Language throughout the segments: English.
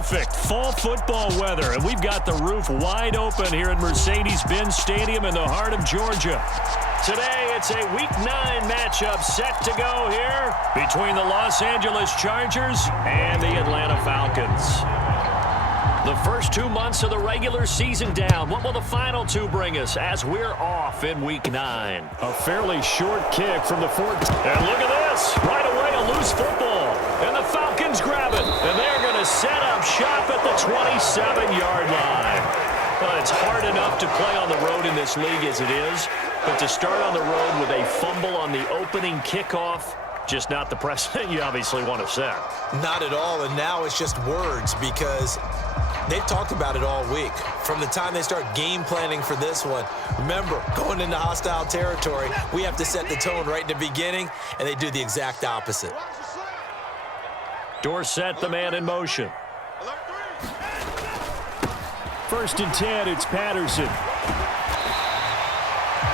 perfect fall football weather, and we've got the roof wide open here at Mercedes-Benz Stadium in the heart of Georgia. Today, it's a Week 9 matchup set to go here between the Los Angeles Chargers and the Atlanta Falcons. The first 2 months of the regular season down. What will the final 2 bring us as we're off in Week 9? A fairly short kick from the 14. And look at this. Right away, a loose football. And the Falcons grab it. And they're going to set up shop at the 27-yard line. Well, it's hard enough to play on the road in this league as it is. But to start on the road with a fumble on the opening kickoff, just not the precedent you obviously want to set. Not at all, and now it's just words because they've talked about it all week. From the time they start game planning for this one, remember, going into hostile territory, we have to set the tone right in the beginning, and they do the exact opposite. Dorsett, the man in motion. 1st and 10, it's Patterson.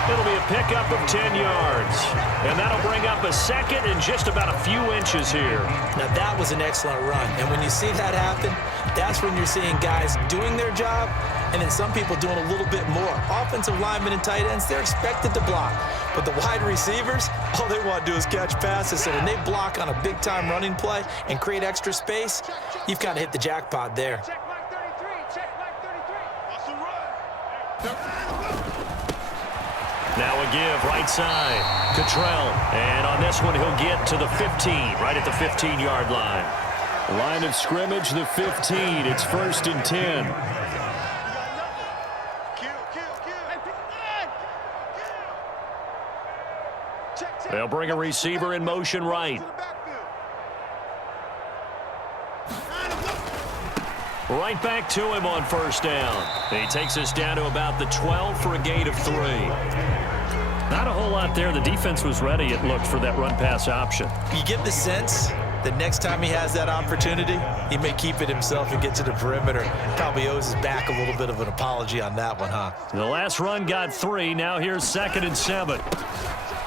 It'll be a pickup of 10 yards. And that'll bring up a second and just about a few inches here. Now, that was an excellent run. And when you see that happen, that's when you're seeing guys doing their job and then some people doing a little bit more. Offensive linemen and tight ends, they're expected to block. But the wide receivers, all they want to do is catch passes. So when they block on a big-time running play and create extra space, you've kind of hit the jackpot there. Now a give, right side. Cottrell. And on this one, he'll get to the 15, right at the 15-yard line. Line of scrimmage, the 15. It's 1st and 10. They'll bring a receiver in motion right. Right back to him on 1st down. He takes us down to about the 12 for a gain of 3. Not a whole lot there. The defense was ready, it looked, for that run-pass option. You get the sense that next time he has that opportunity, he may keep it himself and get to the perimeter. Probably owes his back a little bit of an apology on that one, huh? The last run got 3. Now here's 2nd and 7.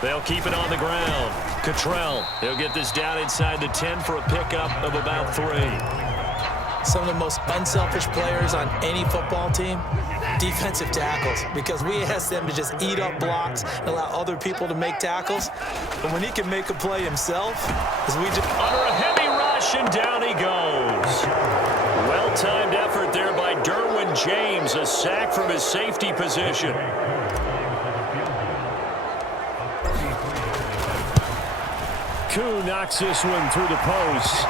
They'll keep it on the ground. Cottrell, he'll get this down inside the 10 for a pickup of about 3. Some of the most unselfish players on any football team, defensive tackles, because we ask them to just eat up blocks and allow other people to make tackles. But when he can make a play himself, as we just... Under a heavy rush, and down he goes. Well-timed effort there by Derwin James, a sack from his safety position. Koo knocks this one through the post.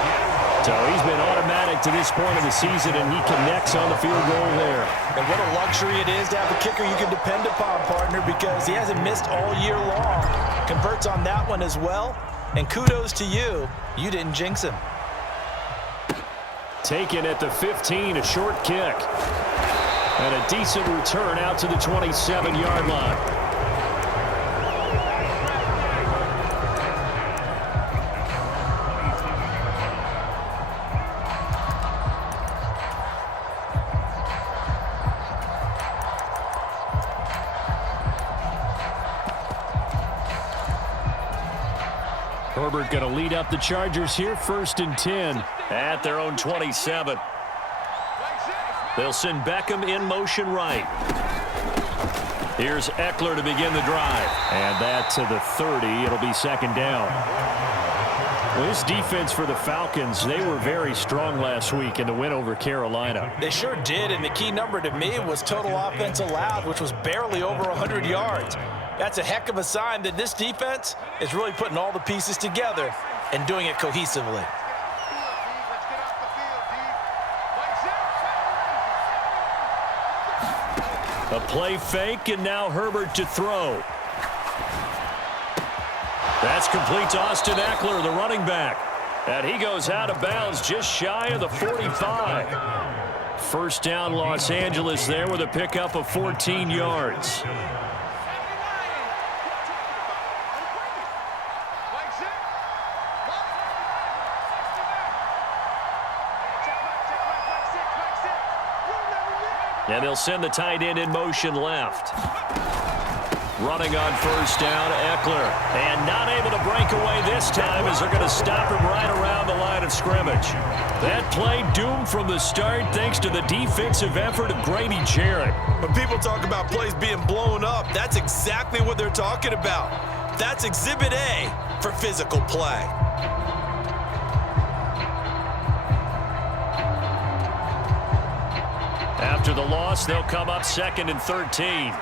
So he's been automatic to this point of the season, and he connects on the field goal there. And what a luxury it is to have a kicker you can depend upon, partner, because he hasn't missed all year long. Converts on that one as well. And kudos to you. You didn't jinx him. Taken at the 15, a short kick. And a decent return out to the 27-yard line. Herbert going to lead up the Chargers here, 1st and 10 at their own 27. They'll send Beckham in motion right. Here's Eckler to begin the drive. And that to the 30. It'll be 2nd down. Well, this defense for the Falcons, they were very strong last week in the win over Carolina. They sure did, and the key number to me was total offense allowed, which was barely over 100 yards. That's a heck of a sign that this defense is really putting all the pieces together and doing it cohesively. A play fake, and now Herbert to throw. That's complete to Austin Eckler, the running back. And he goes out of bounds just shy of the 45. 1st down, Los Angeles there with a pickup of 14 yards. And they'll send the tight end in motion left. Running on first down, Eckler. And not able to break away this time as they're going to stop him right around the line of scrimmage. That play doomed from the start thanks to the defensive effort of Grady Jarrett. When people talk about plays being blown up, that's exactly what they're talking about. That's Exhibit A for physical play. After the loss, they'll come up 2nd and 13.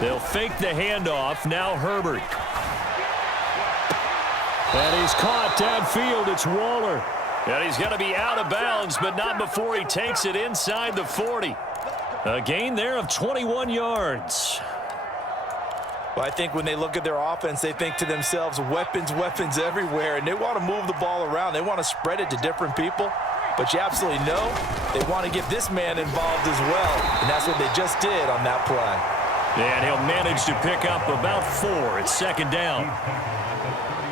They'll fake the handoff. Now Herbert. And he's caught downfield. It's Waller. And he's going to be out of bounds, but not before he takes it inside the 40. A gain there of 21 yards. Well, I think when they look at their offense, they think to themselves, weapons, weapons everywhere, and they want to move the ball around. They want to spread it to different people. But you absolutely know they want to get this man involved as well, and that's what they just did on that play. And he'll manage to pick up about 4. It's 2nd down.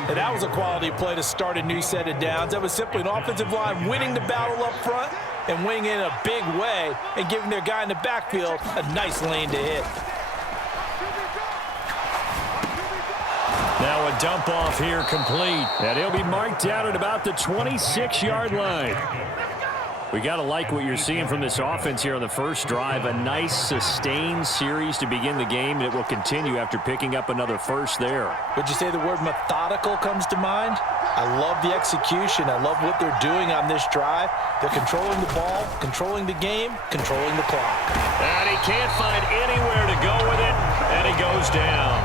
And that was a quality play to start a new set of downs. That was simply an offensive line winning the battle up front and winning in a big way and giving their guy in the backfield a nice lane to hit. Now a dump off here complete. And he'll be marked down at about the 26-yard line. We got to like what you're seeing from this offense here on the first drive. A nice sustained series to begin the game, and it will continue after picking up another first there. Would you say the word methodical comes to mind? I love the execution. I love what they're doing on this drive. They're controlling the ball, controlling the game, controlling the clock. And he can't find anywhere to go with it, and he goes down.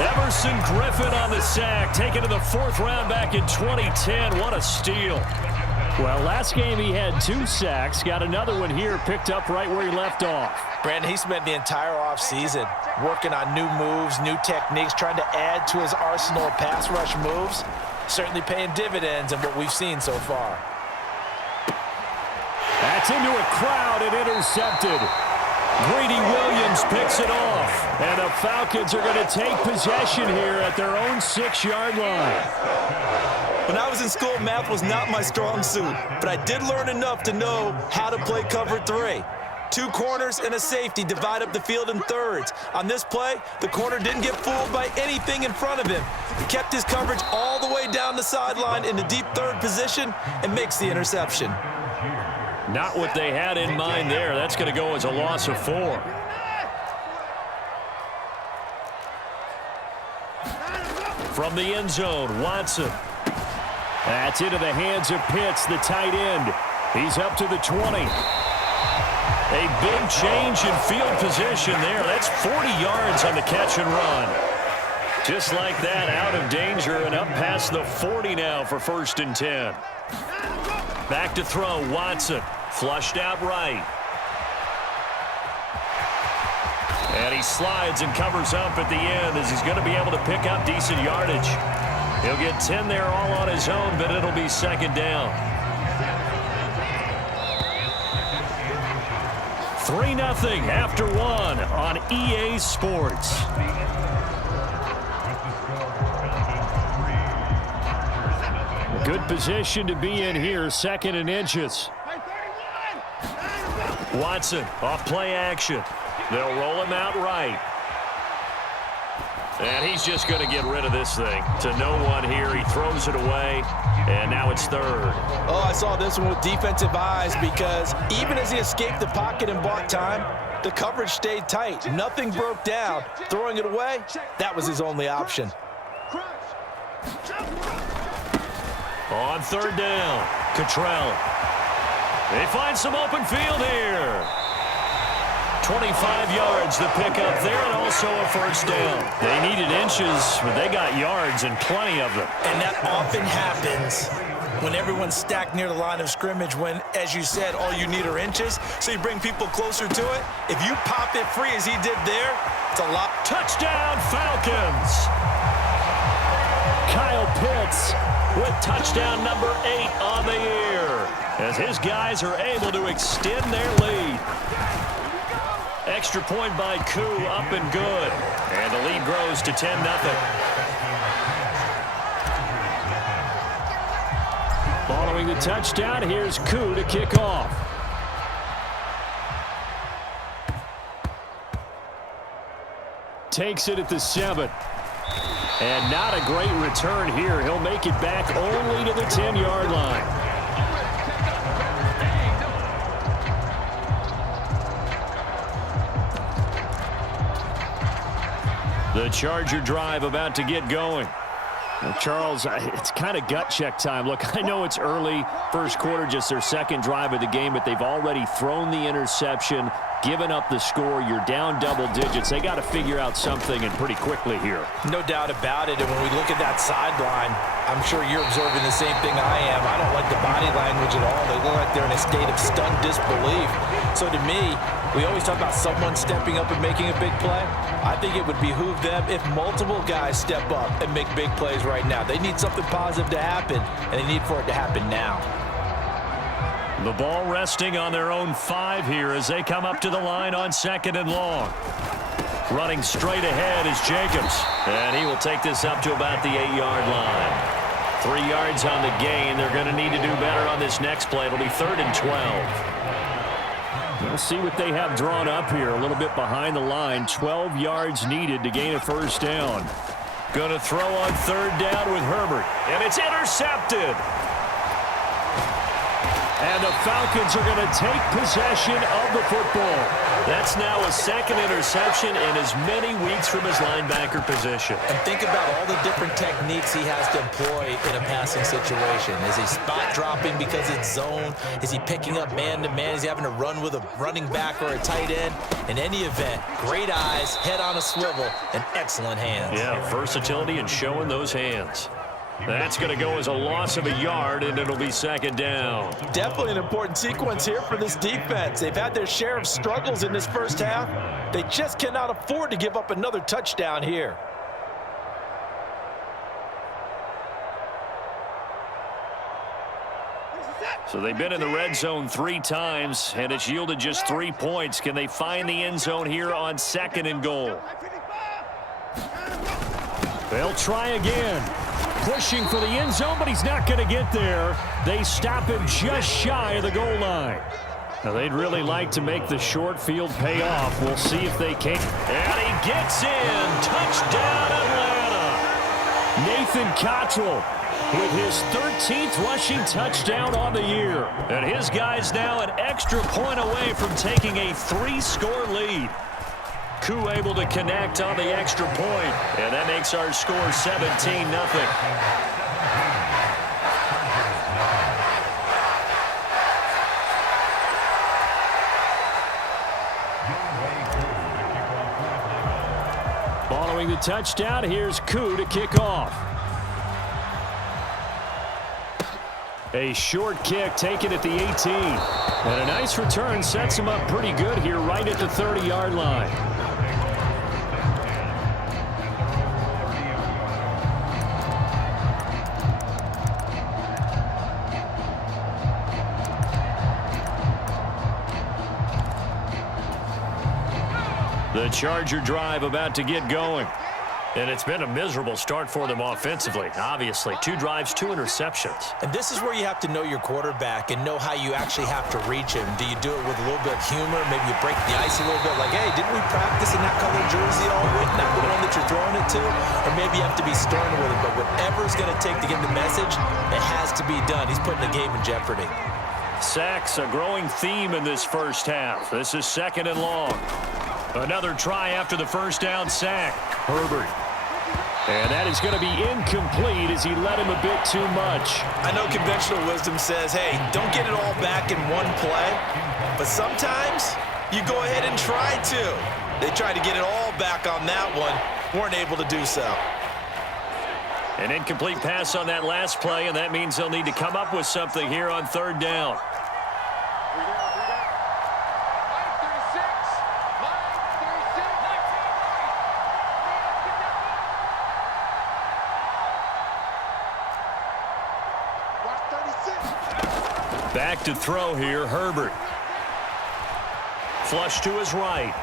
Emerson Griffin on the sack, taken to the 4th round back in 2010. What a steal. Well, last game he had 2 sacks. Got another one here, picked up right where he left off. Brandon, he spent the entire offseason working on new moves, new techniques, trying to add to his arsenal of pass rush moves. Certainly paying dividends in what we've seen so far. That's into a crowd and intercepted. Greedy Williams picks it off. And the Falcons are going to take possession here at their own 6-yard line. When I was in school, math was not my strong suit, but I did learn enough to know how to play cover 3. 2 corners and a safety divide up the field in thirds. On this play, the corner didn't get fooled by anything in front of him. He kept his coverage all the way down the sideline in the deep 3rd position and makes the interception. Not what they had in mind there. That's going to go as a loss of 4. From the end zone, Watson. That's into the hands of Pitts, the tight end. He's up to the 20. A big change in field position there. That's 40 yards on the catch and run. Just like that, out of danger and up past the 40 now for 1st and 10. Back to throw, Watson. Flushed out right. And he slides and covers up at the end as he's going to be able to pick up decent yardage. He'll get 10 there all on his own, but it'll be 2nd down. 3-0 after 1 on EA Sports. Good position to be in here, 2nd and inches. Watson off play action. They'll roll him out right. And he's just going to get rid of this thing. To no one here. He throws it away. And now it's 3rd. Oh, I saw this one with defensive eyes because even as he escaped the pocket and bought time, the coverage stayed tight. Nothing broke down. Throwing it away, that was his only option. On 3rd down, Cottrell. They find some open field here. 25 yards the pickup there, and also a 1st down. They needed inches, but they got yards and plenty of them. And that often happens when everyone's stacked near the line of scrimmage when, as you said, all you need are inches, so you bring people closer to it. If you pop it free as he did there, it's a lot. Touchdown, Falcons! Kyle Pitts with touchdown number 8 on the year as his guys are able to extend their lead. Extra point by Koo, up and good. And the lead grows to 10-0. Following the touchdown, here's Koo to kick off. takes it at the 7. And not a great return here. He'll make it back only to the 10-yard line. The Charger drive about to get going. Well, Charles, it's kind of gut check time. Look, I know it's early, first quarter, just their second drive of the game, but they've already thrown the interception, given up the score. You're down double digits. They got to figure out something, and pretty quickly here. No doubt about it. And when we look at that sideline, I'm sure you're observing the same thing I am. I don't like the body language at all. They look like they're in a state of stunned disbelief. So to me, we always talk about someone stepping up and making a big play. I think it would behoove them if multiple guys step up and make big plays right now. They need something positive to happen, and they need for it to happen now. The ball resting on their own 5 here as they come up to the line on 2nd and long. Running straight ahead is Jacobs, and he will take this up to about the 8-yard line. 3 yards on the gain. They're going to need to do better on this next play. It'll be 3rd and 12. We'll see what they have drawn up here. A little bit behind the line. 12 yards needed to gain a first down. Going to throw on 3rd down with Herbert. And it's intercepted. And the Falcons are going to take possession of the football. That's now a 2nd interception in as many weeks from his linebacker position. And think about all the different techniques he has to employ in a passing situation. Is he spot dropping because it's zone? Is he picking up man-to-man? Is he having to run with a running back or a tight end? In any event, great eyes, head on a swivel, and excellent hands. Yeah, versatility and showing those hands. That's going to go as a loss of a yard, and it'll be 2nd down. Definitely an important sequence here for this defense. They've had their share of struggles in this first half. They just cannot afford to give up another touchdown here. So they've been in the red zone 3 times, and it's yielded just 3 points. Can they find the end zone here on 2nd and goal? They'll try again. Pushing for the end zone, but he's not going to get there. They stop him just shy of the goal line. Now, they'd really like to make the short field pay off. We'll see if they can. And he gets in. Touchdown, Atlanta. Nathan Cottrell with his 13th rushing touchdown on the year. And his guys now an extra point away from taking a 3-score lead. Koo able to connect on the extra point, and that makes our score 17-0. Following the touchdown, here's Koo to kick off. A short kick taken at the 18. And a nice return sets him up pretty good here right at the 30-yard line. The Charger drive about to get going. And it's been a miserable start for them offensively, obviously. 2 drives, 2 interceptions. And this is where you have to know your quarterback and know how you actually have to reach him. Do you do it with a little bit of humor? Maybe you break the ice a little bit like, hey, didn't we practice in that color jersey all week? Not the one that you're throwing it to? Or maybe you have to be stern with him. But whatever it's going to take to get the message, it has to be done. He's putting the game in jeopardy. Sacks, a growing theme in this first half. This is 2nd and long. Another try after the first down sack. Herbert. And that is going to be incomplete as he led him a bit too much. I know conventional wisdom says, hey, don't get it all back in one play. But sometimes you go ahead and try to. They tried to get it all back on that one. Weren't able to do so. An incomplete pass on that last play, and that means they'll need to come up with something here on 3rd down. Back to throw here, Herbert. Flush to his right.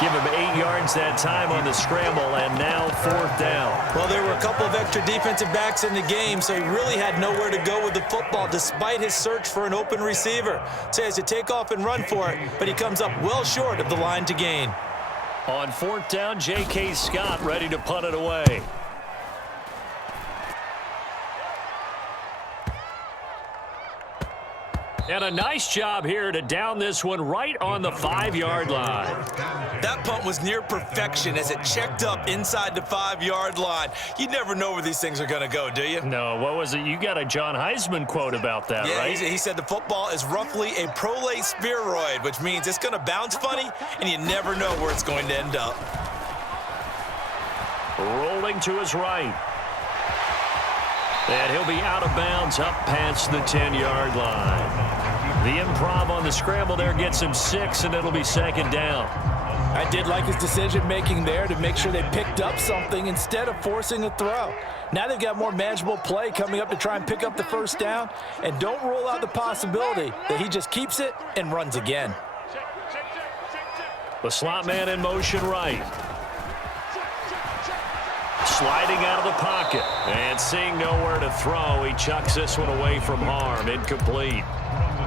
Give him 8 yards that time on the scramble, and now 4th down. Well, there were a couple of extra defensive backs in the game, so he really had nowhere to go with the football despite his search for an open receiver. So he has to take off and run for it, but he comes up well short of the line to gain. On fourth down, J.K. Scott ready to punt it away. And a nice job here to down this one right on the 5-yard line. That punt was near perfection as it checked up inside the 5-yard line. You never know where these things are going to go, do you? No, what was it? You got a John Heisman quote about that, yeah, right? He said the football is roughly a prolate spheroid, which means it's going to bounce funny, and you never know where it's going to end up. Rolling to his right. And he'll be out of bounds up past the 10-yard line. The improv on the scramble there gets him 6, and it'll be second down. I did like his decision-making there to make sure they picked up something instead of forcing a throw. Now they've got more manageable play coming up to try and pick up the first down, and don't rule out the possibility that he just keeps it and runs again. The slot man in motion right. Sliding out of the pocket and seeing nowhere to throw, he chucks this one away from harm. Incomplete.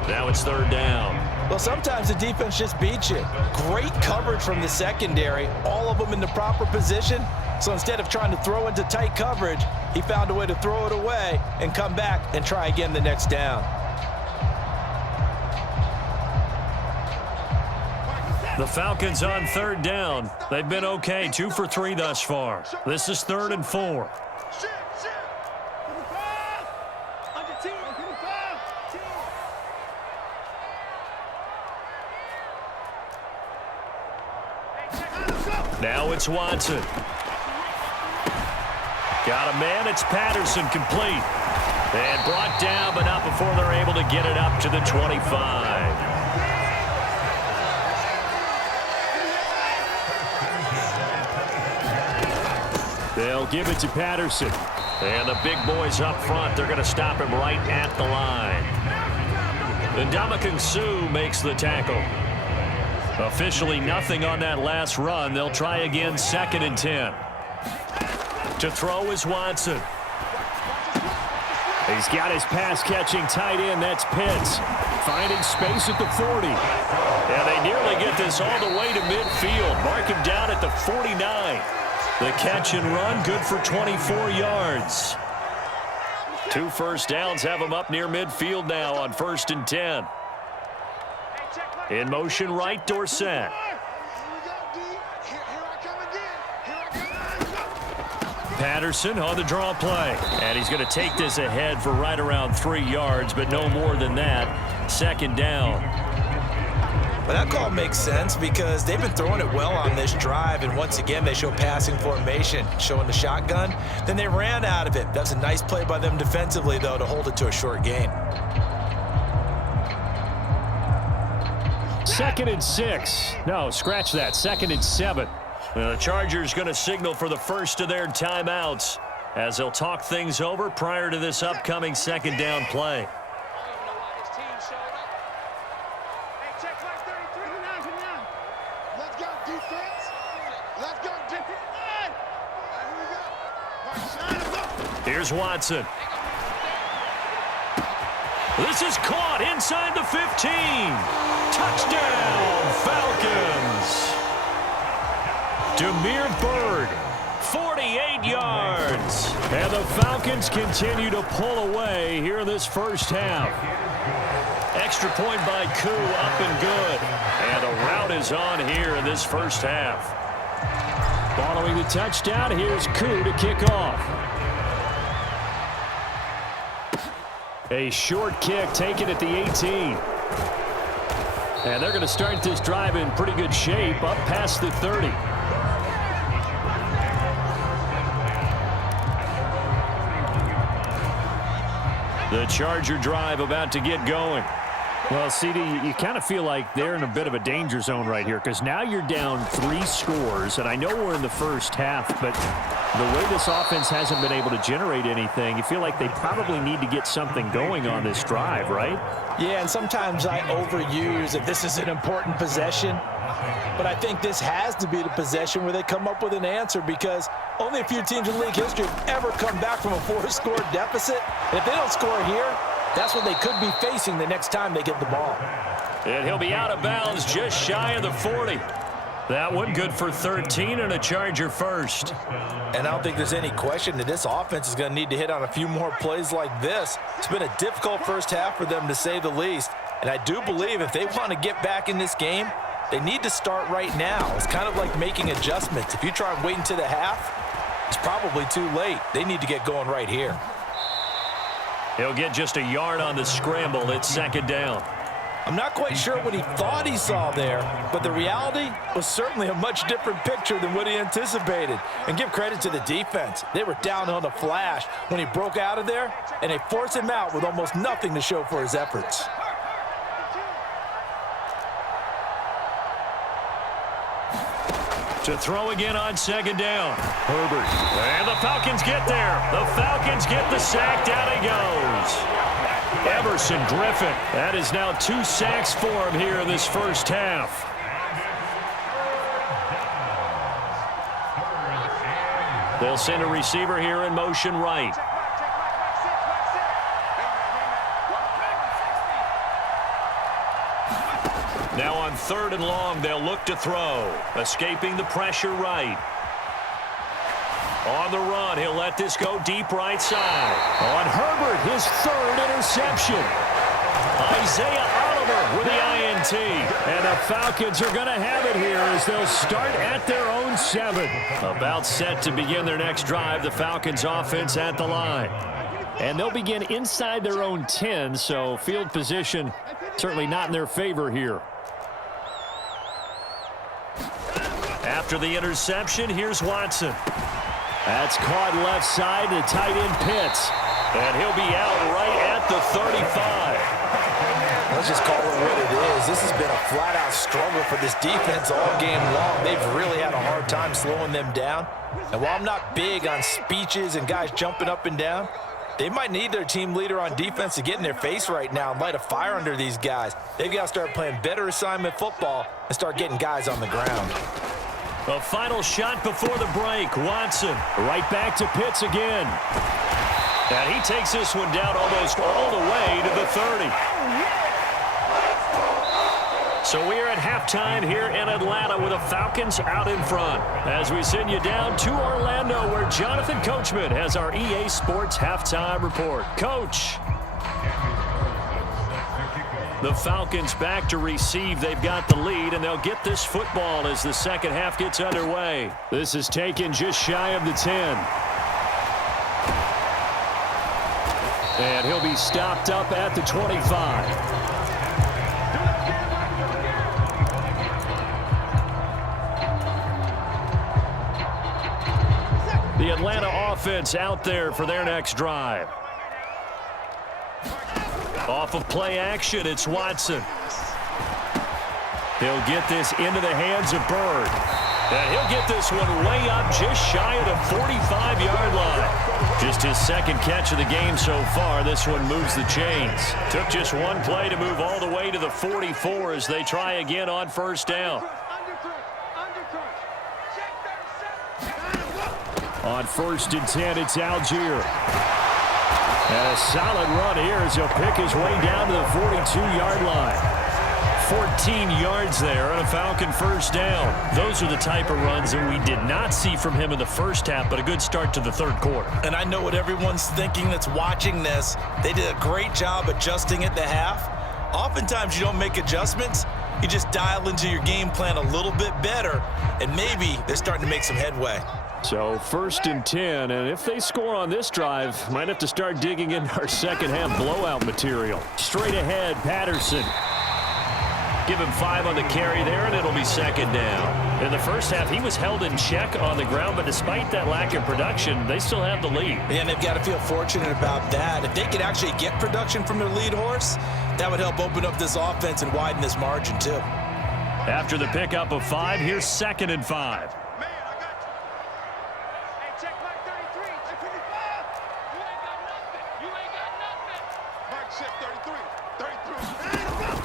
Now it's third down. Well, sometimes the defense just beats you. Great coverage from the secondary, all of them in the proper position. So instead of trying to throw into tight coverage, he found a way to throw it away and come back and try again the next down. The Falcons on third down. They've been okay, 2 for 3 thus far. This is 3rd and 4. Now it's Watson. Got a man, it's Patterson, complete. And brought down, but not before they're able to get it up to the 25. They'll give it to Patterson. And the big boys up front, they're going to stop him right at the line. And Bigchungus makes the tackle. Officially nothing on that last run. They'll try again, 2nd and 10. To throw is Watson. He's got his pass-catching tight end. That's Pitts. Finding space at the 40. And they nearly get this all the way to midfield. Mark him down at the 49. The catch and run, good for 24 yards. 2 first downs have him up near midfield now on 1st and 10. In motion right, Dorsett. Patterson on the draw play. And he's going to take this ahead for right around 3 yards, but no more than that. 2nd down. But that call makes sense because they've been throwing it well on this drive, and once again they show passing formation, showing the shotgun. Then they ran out of it. That's a nice play by them defensively, though, to hold it to a short gain. 2nd and 6. No, scratch that. 2nd and 7. The Chargers going to signal for the first of their timeouts as they'll talk things over prior to this upcoming 2nd down play. Here's Watson. This is caught inside the 15. Touchdown, Falcons. Demir Bird, 48 yards. And the Falcons continue to pull away here in this first half. Extra point by Koo, up and good. And a rout is on here in this first half. Following the touchdown, here's Koo to kick off. A short kick taken at the 18. And they're going to start this drive in pretty good shape, up past the 30. The Charger drive about to get going. Well, CD, you kind of feel like they're in a bit of a danger zone right here because now you're down 3 scores, and I know we're in the first half, but the way this offense hasn't been able to generate anything, you feel like they probably need to get something going on this drive, right? Yeah, and sometimes I overuse that this is an important possession, but I think this has to be the possession where they come up with an answer because only a few teams in league history have ever come back from a 4-score deficit, and if they don't score here, that's what they could be facing the next time they get the ball. And he'll be out of bounds just shy of the 40. That one good for 13 and a Charger first. And I don't think there's any question that this offense is going to need to hit on a few more plays like this. It's been a difficult first half for them, to say the least. And I do believe if they want to get back in this game, they need to start right now. It's kind of like making adjustments. If you try and wait until the half, it's probably too late. They need to get going right here. He'll get just a yard on the scramble. It's second down. I'm not quite sure what he thought he saw there, but the reality was certainly a much different picture than what he anticipated. And give credit to the defense. They were down on the flash when he broke out of there, and they forced him out with almost nothing to show for his efforts. To throw again on second down. Herbert. And the Falcons get there. The Falcons get the sack. Down he goes. Everson Griffin. That is now 2 sacks for him here in this first half. They'll send a receiver here in motion right. Now on 3rd and long, they'll look to throw. Escaping the pressure right. On the run, he'll let this go deep right side. On Herbert, his 3rd interception. Isaiah Oliver with the INT. And the Falcons are going to have it here as they'll start at their own 7. About set to begin their next drive, the Falcons offense at the line. And they'll begin inside their own 10, so field position certainly not in their favor here. After the interception, here's Watson. That's caught left side to tight end Pitts. And he'll be out right at the 35. Let's just call it what it is. This has been a flat-out struggle for this defense all game long. They've really had a hard time slowing them down. And while I'm not big on speeches and guys jumping up and down, they might need their team leader on defense to get in their face right now and light a fire under these guys. They've got to start playing better assignment football and start getting guys on the ground. A final shot before the break. Watson right back to Pitts again. And he takes this one down almost all the way to the 30. So we are at halftime here in Atlanta with the Falcons out in front. As we send you down to Orlando where Jonathan Coachman has our EA Sports halftime report. Coach. The Falcons back to receive. They've got the lead, and they'll get this football as the second half gets underway. This is taken just shy of the 10. And he'll be stopped up at the 25. The Atlanta offense out there for their next drive. Off of play action, it's Watson. He'll get this into the hands of Bird. And he'll get this one way up just shy of the 45-yard line. Just his second catch of the game so far. This one moves the chains. Took just one play to move all the way to the 44 as they try again on first down. On 1st and 10, it's Algier. And a solid run here as he'll pick his way down to the 42-yard line. 14 yards there and a Falcon first down. Those are the type of runs that we did not see from him in the first half, but a good start to the 3rd quarter. And I know what everyone's thinking that's watching this. They did a great job adjusting at the half. Oftentimes you don't make adjustments. You just dial into your game plan a little bit better, and maybe they're starting to make some headway. So 1st and 10, and if they score on this drive, might have to start digging into our second half blowout material. Straight ahead, Patterson. Give him 5 on the carry there, and it'll be second down. In the first half, he was held in check on the ground, but despite that lack of production, they still have the lead. And they've got to feel fortunate about that. If they could actually get production from their lead horse, that would help open up this offense and widen this margin too. After the pickup of 5, here's 2nd and 5.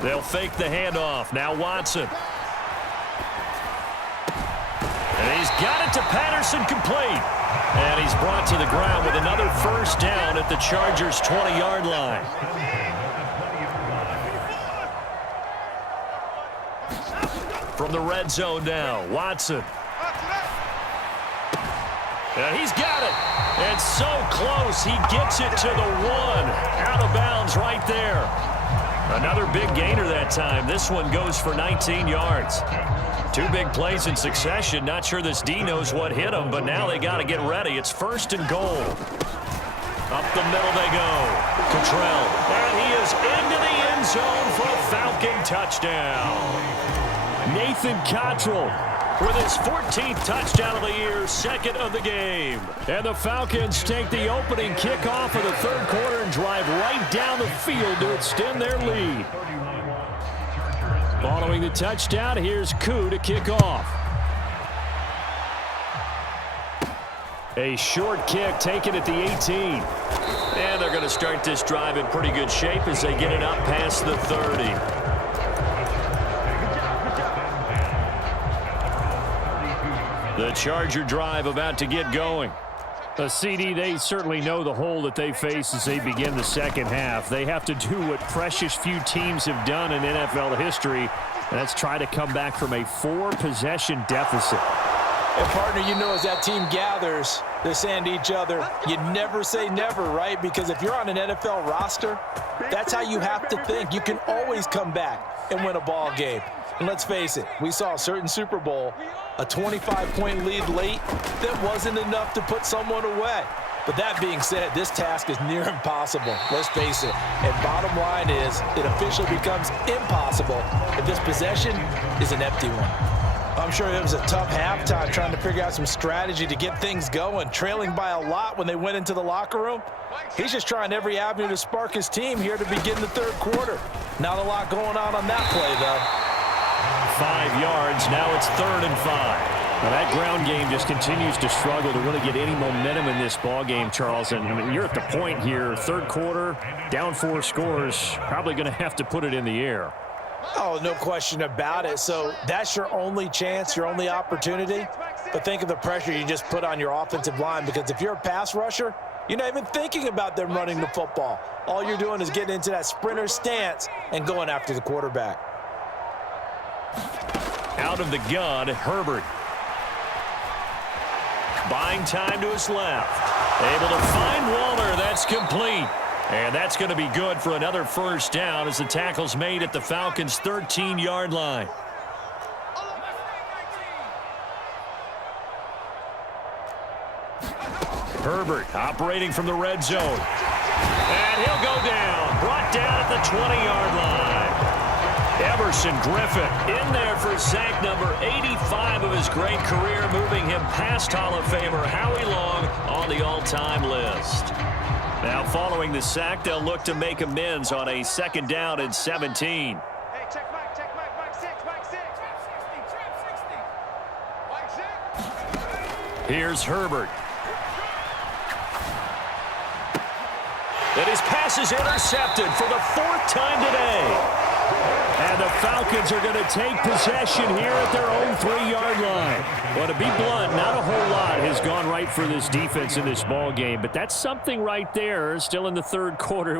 They'll fake the handoff. Now Watson. And he's got it to Patterson complete. And he's brought to the ground with another first down at the Chargers' 20-yard line. From the red zone now, Watson. And he's got it. And so close, he gets it to the 1. Out of bounds right there. Another big gainer that time. This one goes for 19 yards. 2 big plays in succession. Not sure this D knows what hit him, but now they got to get ready. It's 1st and goal. Up the middle they go. Cottrell. And he is into the end zone for a Falcon touchdown. Nathan Cottrell with his 14th touchdown of the year, 2nd of the game. And the Falcons take the opening kickoff of the 3rd quarter and drive right down the field to extend their lead. Following the touchdown, here's Koo to kick off. A short kick taken at the 18. And they're going to start this drive in pretty good shape as they get it up past the 30. The Charger drive about to get going. The CD, they certainly know the hole that they face as they begin the second half. They have to do what precious few teams have done in NFL history, and that's try to come back from a 4-possession deficit. And, partner, you know as that team gathers, they're saying to each other, you never say never, right? Because if you're on an NFL roster, that's how you have to think. You can always come back and win a ball game. And let's face it, we saw a certain Super Bowl, a 25-point lead late that wasn't enough to put someone away. But that being said, this task is near impossible. Let's face it. And bottom line is, it officially becomes impossible if this possession is an empty one. I'm sure it was a tough halftime trying to figure out some strategy to get things going, trailing by a lot when they went into the locker room. He's just trying every avenue to spark his team here to begin the 3rd quarter. Not a lot going on that play, though. 5 yards. Now it's 3rd and 5. Now that ground game just continues to struggle to really get any momentum in this ball game, Charles. And I mean, you're at the point here, 3rd quarter, down 4 scores, probably going to have to put it in the air. Oh, no question about it. So that's your only chance, your only opportunity. But think of the pressure you just put on your offensive line, because if you're a pass rusher, you're not even thinking about them running the football. All you're doing is getting into that sprinter stance and going after the quarterback. Out of the gun, Herbert. Buying time to his left. Able to find Waller. That's complete. And that's going to be good for another 1st down as the tackle's made at the Falcons' 13-yard line. Herbert operating from the red zone. And he'll go down. Brought down at the 20-yard line. Everson Griffin in there for sack number 85 of his great career, moving him past Hall of Famer Howie Long on the all-time list. Now following the sack, they'll look to make amends on a 2nd down and 17. Hey, check Mike 6. Here's Herbert. And his pass is intercepted for the 4th time today. And the Falcons are going to take possession here at their own 3-yard line. Well, to be blunt, not a whole lot has gone right for this defense in this ball game, but that's something right there. Still in the 3rd quarter,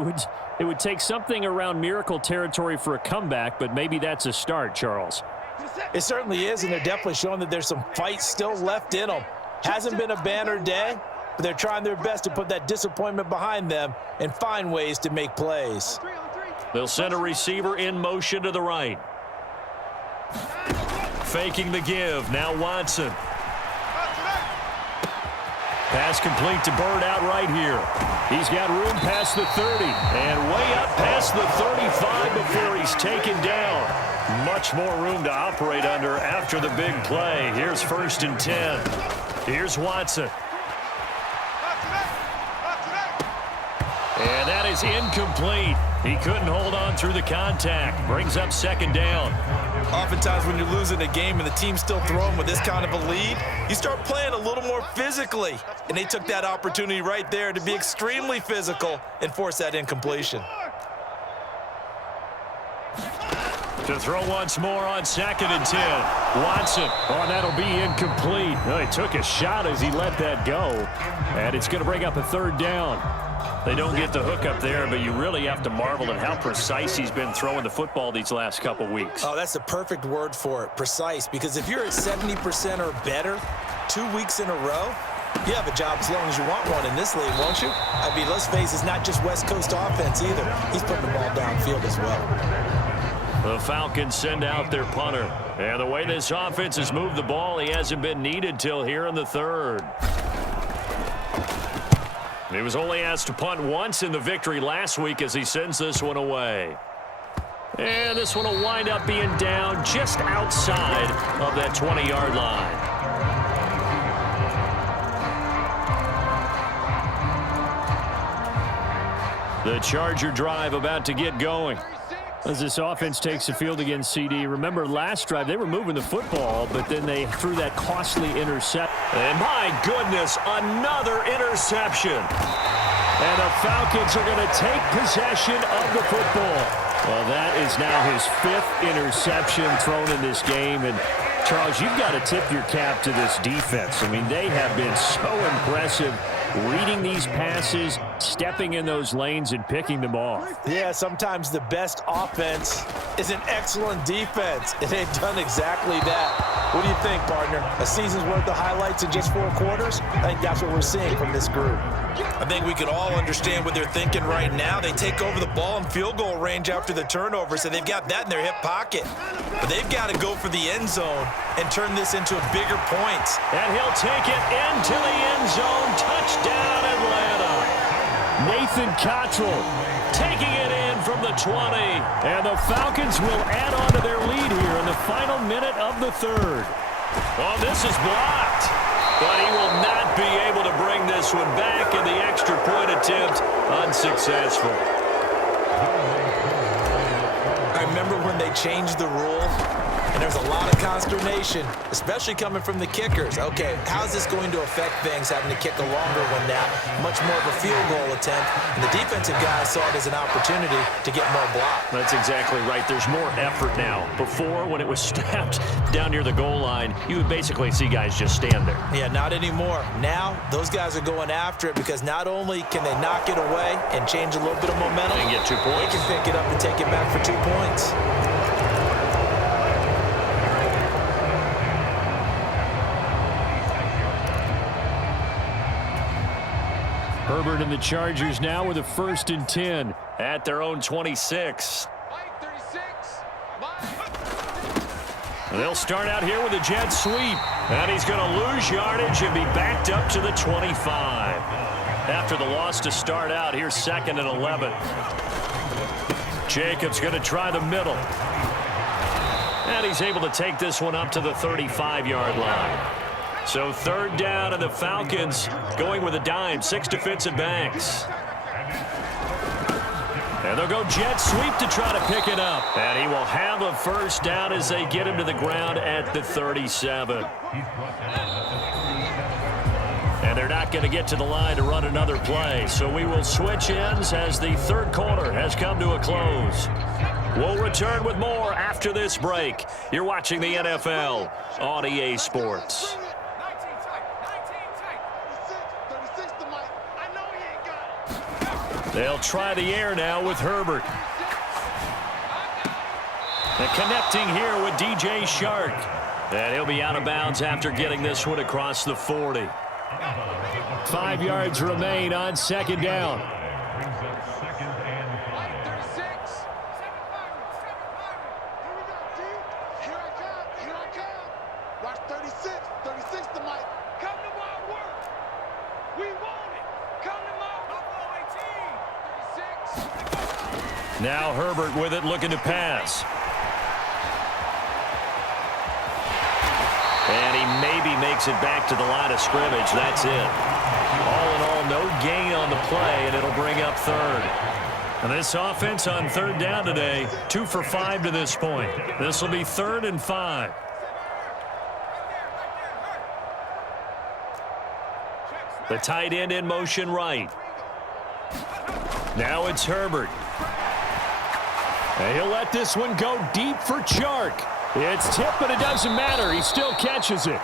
it would take something around miracle territory for a comeback, but maybe that's a start, Charles. It certainly is, and they're definitely showing that there's some fight still left in them. Hasn't been a banner day, but they're trying their best to put that disappointment behind them and find ways to make plays. They'll send a receiver in motion to the right. Faking the give. Now Watson. Pass complete to Bird out right here. He's got room past the 30 and way up past the 35 before he's taken down. Much more room to operate under after the big play. Here's 1st and 10. Here's Watson. And that is incomplete. He couldn't hold on through the contact. Brings up 2nd down. Oftentimes when you're losing a game and the team's still throwing with this kind of a lead, you start playing a little more physically. And they took that opportunity right there to be extremely physical and force that incompletion. To throw once more on 2nd and 10. Watson. Oh, that'll be incomplete. Well, he took a shot as he let that go. And it's going to bring up a 3rd down. They don't get the hook up there, but you really have to marvel at how precise he's been throwing the football these last couple weeks. Oh, that's the perfect word for it, precise, because if you're at 70% or better 2 weeks in a row, you have a job as long as you want one in this league, won't you? I mean, let's face it, it's not just West Coast offense either. He's putting the ball downfield as well. The Falcons send out their punter. And the way this offense has moved the ball, he hasn't been needed till here in the third. He was only asked to punt once in the victory last week as he sends this one away. And this one will wind up being down just outside of that 20-yard line. The Charger drive about to get going. As this offense takes the field against CD, remember last drive they were moving the football, but then they threw that costly interception. And my goodness, another interception. And the Falcons are going to take possession of the football. Well, that is now his 5th interception thrown in this game. And Charles, you've got to tip your cap to this defense. I mean, they have been so impressive reading these passes, stepping in those lanes, and picking them off. Yeah, sometimes the best offense is an excellent defense, and they've done exactly that. What do you think, partner? A season's worth of highlights in just 4 quarters? I think that's what we're seeing from this group. I think we could all understand what they're thinking right now. They take over the ball in field goal range after the turnover, so they've got that in their hip pocket. But they've got to go for the end zone and turn this into bigger points. And he'll take it into the end zone. Touchdown, Atlanta. Nathan Cottrell taking it in from the 20. And the Falcons will add on to their lead here in the final minute of the third. Oh, this is blocked. But he will not be able to bring this one back, and the extra point attempt unsuccessful. I remember when they changed the rule, and there was a lot of consternation, especially coming from the kickers. Okay, how's this going to affect things, having to kick a longer one now, much more of a field goal attempt, and the defensive guys saw it as an opportunity to get more block. That's exactly right. There's more effort now. Before, when it was snapped down near the goal line, you would basically see guys just stand there. Yeah, not anymore. Now, those guys are going after it because not only can they knock it away and change a little bit of momentum, and get 2 points. They can pick it up and take it back for 2 points. Herbert and the Chargers now with a 1st and 10 at their own 26. They'll start out here with a jet sweep. And he's going to lose yardage and be backed up to the 25. After the loss to start out, here's 2nd and 11. Jacobs going to try the middle. And he's able to take this one up to the 35-yard line. So 3rd down, and the Falcons going with a dime. 6 defensive backs. And they'll go jet sweep to try to pick it up. And he will have a 1st down as they get him to the ground at the 37. And they're not going to get to the line to run another play. So we will switch ends as the 3rd quarter has come to a close. We'll return with more after this break. You're watching the NFL on EA Sports. They'll try the air now with Herbert. And connecting here with DJ Shark. And he'll be out of bounds after getting this one across the 40. 5 yards remain on 2nd down. Now Herbert with it, looking to pass. And he maybe makes it back to the line of scrimmage. That's it. All in all, no gain on the play, and it'll bring up 3rd. And this offense on 3rd down today, 2 for 5 to this point. This will be 3rd and 5. The tight end in motion right. Now it's Herbert. And he'll let this one go deep for Chark. It's tipped, but it doesn't matter. He still catches it.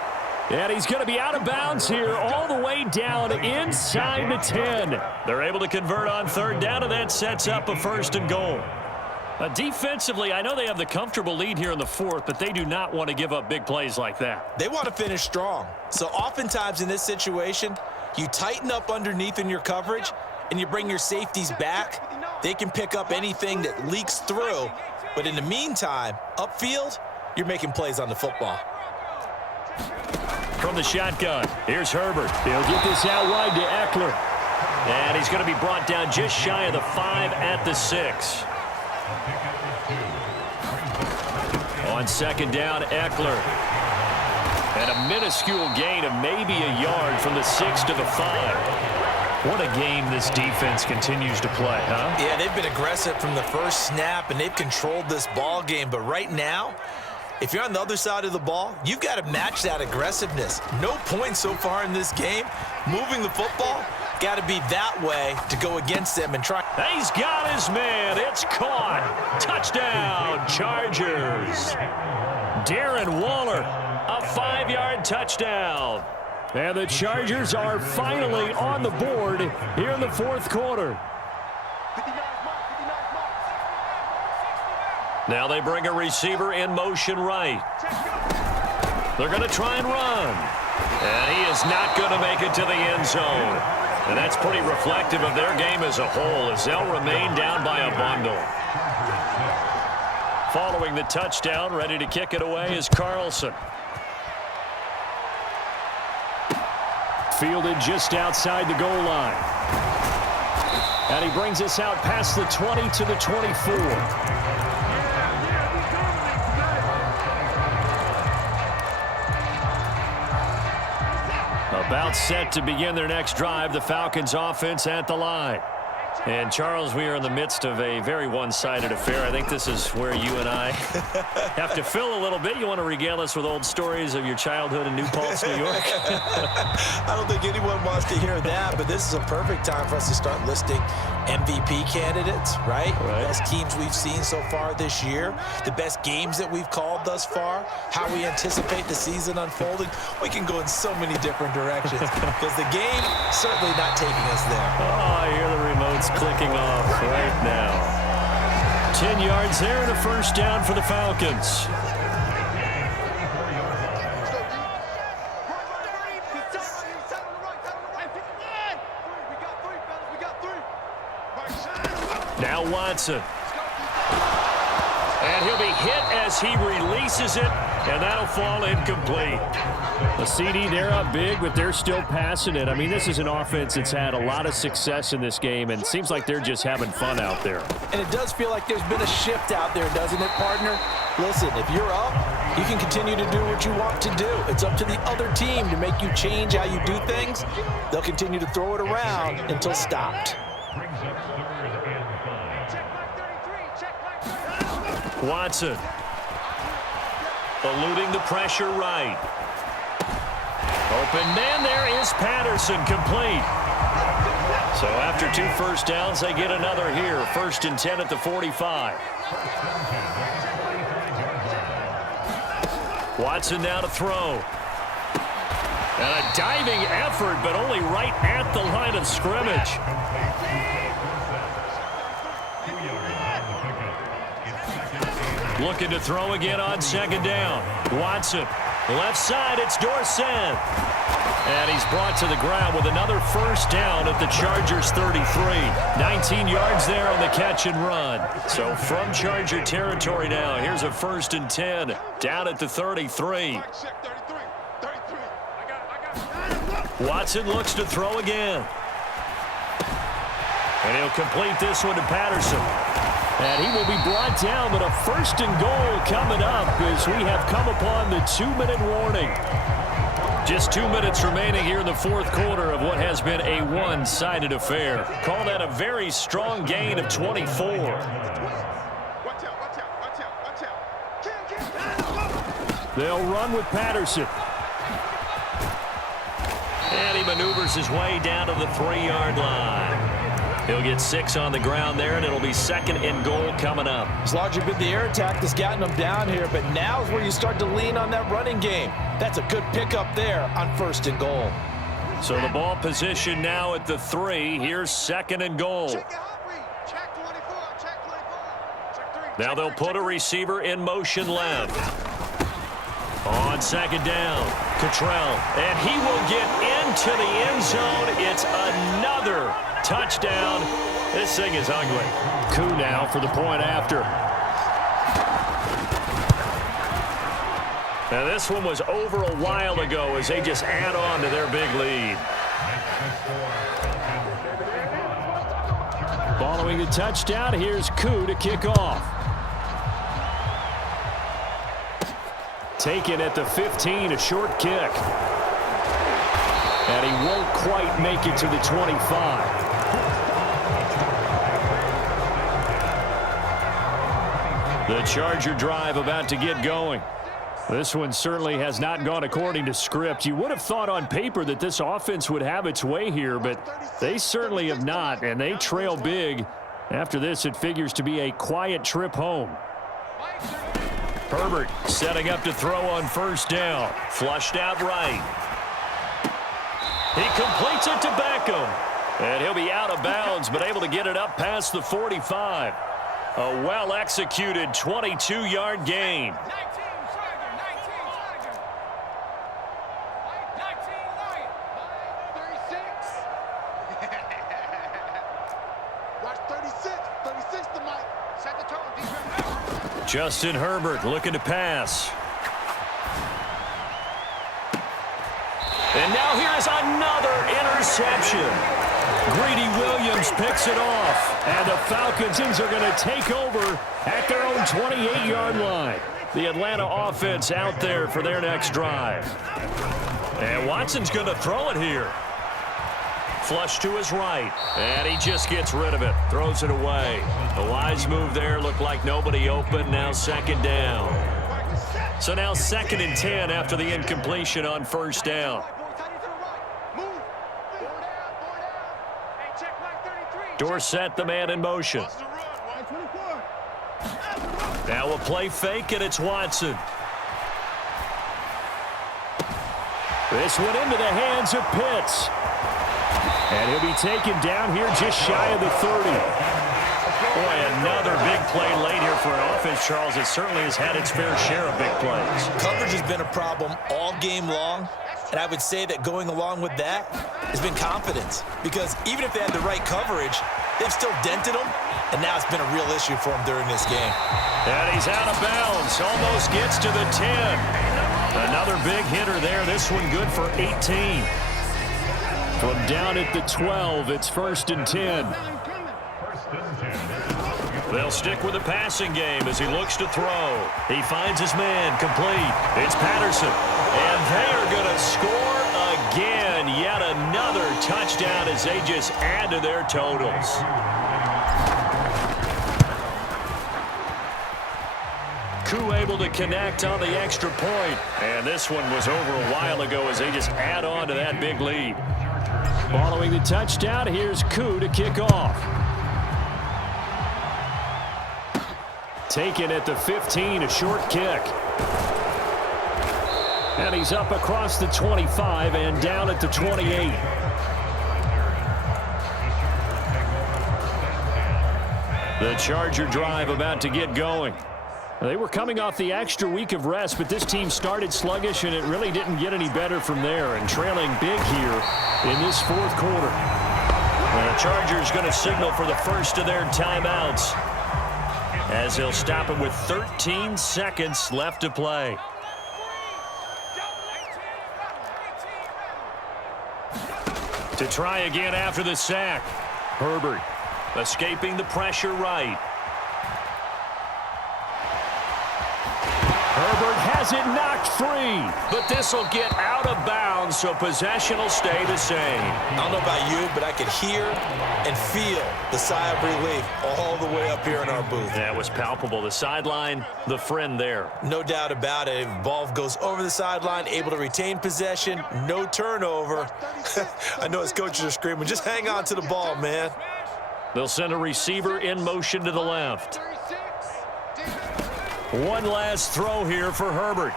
And he's going to be out of bounds here all the way down inside the 10. They're able to convert on third down, and that sets up a first and goal. Defensively, I know they have the comfortable lead here in the fourth, but they do not want to give up big plays like that. They want to finish strong. So oftentimes in this situation, you tighten up underneath in your coverage, and you bring your safeties back. They can pick up anything that leaks through. But in the meantime, upfield, you're making plays on the football. From the shotgun, here's Herbert. He'll get this out wide to Eckler. And he's going to be brought down just shy of the 5 at the 6. On second down, Eckler. And a minuscule gain of maybe a yard from the 6 to the 5. What a game this defense continues to play, huh? Yeah, they've been aggressive from the first snap, and they've controlled this ball game. But right now, if you're on the other side of the ball, you've got to match that aggressiveness. No points so far in this game. Moving the football, got to be that way to go against them and try. He's got his man. It's caught. Touchdown, Chargers. Darren Waller, a 5-yard touchdown. And the Chargers are finally on the board here in the fourth quarter. Now they bring a receiver in motion right. They're going to try and run. And he is not going to make it to the end zone. And that's pretty reflective of their game as a whole, as they'll remain down by a bundle. Following the touchdown, ready to kick it away is Carlson. Fielded just outside the goal line. And he brings us out past the 20 to the 24. About set to begin their next drive, the Falcons offense at the line. And, Charles, we are in the midst of a very one-sided affair. I think this is where you and I have to fill a little bit. You want to regale us with old stories of your childhood in New Paltz, New York? I don't think anyone wants to hear that, but this is a perfect time for us to start listing MVP candidates, right? Best teams we've seen so far this year, the best games that we've called thus far, how we anticipate the season unfolding. We can go in so many different directions because the game certainly not taking us there. Oh, I hear the remote's clicking off right now. 10 yards there and a first down for the Falcons. Now Watson. And he'll be hit as he releases it, and that'll fall incomplete. The CD, they're up big, but they're still passing it. I mean, this is an offense that's had a lot of success in this game, and it seems like they're just having fun out there. And it does feel like there's been a shift out there, doesn't it, partner? Listen, if you're up, you can continue to do what you want to do. It's up to the other team to make you change how you do things. They'll continue to throw it around until stopped. Watson eluding the pressure right. Open man, there is Patterson, complete. So after 2 first downs, they get another here. 1st and 10 at the 45. Watson now to throw. And a diving effort, but only right at the line of scrimmage. Looking to throw again on 2nd down. Watson, left side, it's Dorsett. And he's brought to the ground with another first down at the Chargers 33. 19 yards there on the catch and run. So from Charger territory now, here's a 1st and 10 down at the 33. Watson looks to throw again. And he'll complete this one to Patterson. And he will be brought down, but a 1st and goal coming up as we have come upon the 2-minute warning. Just 2 minutes remaining here in the fourth quarter of what has been a one-sided affair. Call that a very strong gain of 24. They'll run with Patterson. And he maneuvers his way down to the 3-yard line. He'll get 6 on the ground there, and it'll be 2nd and goal coming up. It's largely been the air attack that's gotten them down here, but now's where you start to lean on that running game. That's a good pickup there on 1st and goal. So the ball position now at the 3. Here's 2nd and goal. Check 24, check 24. Check 3. Now they'll put a receiver in motion left. On 2nd down, Cottrell, and he will get into the end zone. It's another touchdown. This thing is ugly. Koo now for the point after. Now this one was over a while ago as they just add on to their big lead. Following the touchdown, here's Koo to kick off. Taken at the 15, a short kick. And he won't quite make it to the 25. The Charger drive about to get going. This one certainly has not gone according to script. You would have thought on paper that this offense would have its way here, but they certainly have not, and they trail big. After this, it figures to be a quiet trip home. Herbert setting up to throw on 1st down. Flushed out right. He completes it to Beckham. And he'll be out of bounds, but able to get it up past the 45. A well-executed 22-yard gain. 19, Charger, 19, Charger. 19, Lion. 36. Watch 36. 36 to Mike. Set the tone, defense. Justin Herbert looking to pass. And now here is another interception. Greedy Williams picks it off. And the Falcons are going to take over at their own 28-yard line. The Atlanta offense out there for their next drive. And Watson's going to throw it here. Flush to his right. And he just gets rid of it. Throws it away. A wise move there. Looked like nobody open. Now 2nd down. So now 2nd and 10 after the incompletion on 1st down. Dorsett, the man in motion. Now a play fake, and it's Watson. This one into the hands of Pitts. And he'll be taken down here just shy of the 30. Boy, another big play late here for an offense, Charles. It certainly has had its fair share of big plays. Coverage has been a problem all game long, and I would say that going along with that has been confidence. Because even if they had the right coverage, they've still dented them, and now it's been a real issue for them during this game. And he's out of bounds. Almost gets to the 10. Another big hitter there. This one good for 18. From down at the 12, it's 1st and 10. They'll stick with the passing game as he looks to throw. He finds his man complete. It's Patterson. And they are going to score again. Yet another touchdown as they just add to their totals. Koo able to connect on the extra point. And this one was over a while ago as they just add on to that big lead. Following the touchdown, here's Koo to kick off. Taken at the 15, a short kick. And he's up across the 25 and down at the 28. The Charger drive about to get going. They were coming off the extra week of rest, but this team started sluggish, and it really didn't get any better from there, and trailing big here in this 4th quarter. The Chargers going to signal for the first of their timeouts as they'll stop it with 13 seconds left to play. To try again after the sack. Herbert escaping the pressure right. Herbert has it knocked free, but this will get out of bounds, so possession will stay the same. I don't know about you, but I could hear and feel the sigh of relief all the way up here in our booth. That was palpable. The sideline, the friend there. No doubt about it. Ball goes over the sideline, able to retain possession, no turnover. I know his coaches are screaming, just hang on to the ball, man. They'll send a receiver in motion to the left. 36. One last throw here for Herbert.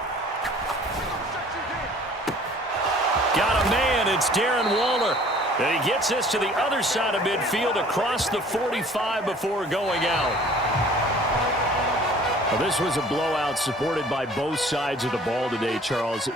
Got a man. It's Darren Waller. And he gets this to the other side of midfield across the 45 before going out. Well, this was a blowout supported by both sides of the ball today, Charles.